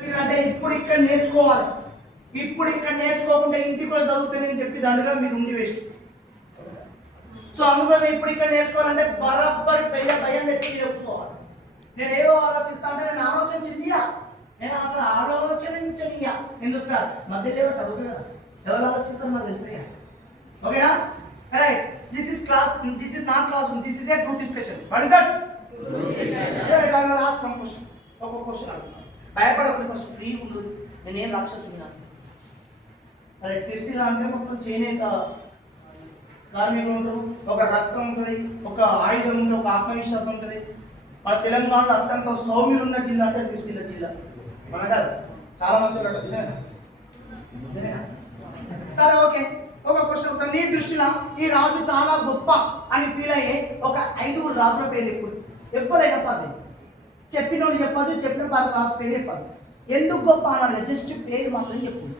అంటే ఇప్పుడు ఇక్కడ నేర్చుకోవాలి. ఇప్పుడు ఇక్కడ నేర్చుకోకుండా ఇంటికి కూడా చదివితే నేను చెప్పి దండుగా మీరు ఉండి వేస్ట్. సో అందుకోసం ఇప్పుడు ఇక్కడ నేర్చుకోవాలంటే బరాబరి భయం పెట్టి నేర్చుకోవాలి. నేను ఏదో ఆలోచిస్తా అంటే నేను ఆలోచించిందియా, నేను అసలు ఆలోచించనియా. ఎందుకు సార్ మధ్యలో ఏమో అడుగుతుంది కదా, ఎవరు ఆలోచిస్తారు మాకు తెలుస్తాయా? ఓకేనా? Right. This is class, this is not class room, this is a group discussion. What is that? Last one question, ఒక క్వశ్చన్ అడుగుతాను. భయపడకూడదు, ఫస్ట్ ఫ్రీ ఉండదు. నేనేం రాక్షసున్నా. రైట్. సిరిసిల్ల అంటే మొత్తం చేనేత కార్మికులు ఉంటారు, ఒక రక్తం ఉంటుంది, ఒక ఆయుధం ఉంటుంది, ఒక ఆత్మవిశ్వాసం ఉంటుంది. మన తెలంగాణలో అత్యంత సౌమ్యులున్న జిల్లా అంటే సిరిసిల్ల జిల్లా. మన కాదు, చాలా మంచి నిజమేనా? సరే, ఓకే. ఒక క్వశ్చన్, ఒక నీ దృష్టిలో ఈ రాజు చాలా గొప్ప అని ఫీల్ అయ్యే ఒక 5 రాజుల పేరు ఎప్పుడైనా చెప్పదు. చెప్పిన వాళ్ళు చెప్పదు, చెప్పిన రాజు పేరు చెప్పదు. ఎందుకు గొప్ప అన్నారు? జస్ట్ పేరు మాత్రం చెప్పు.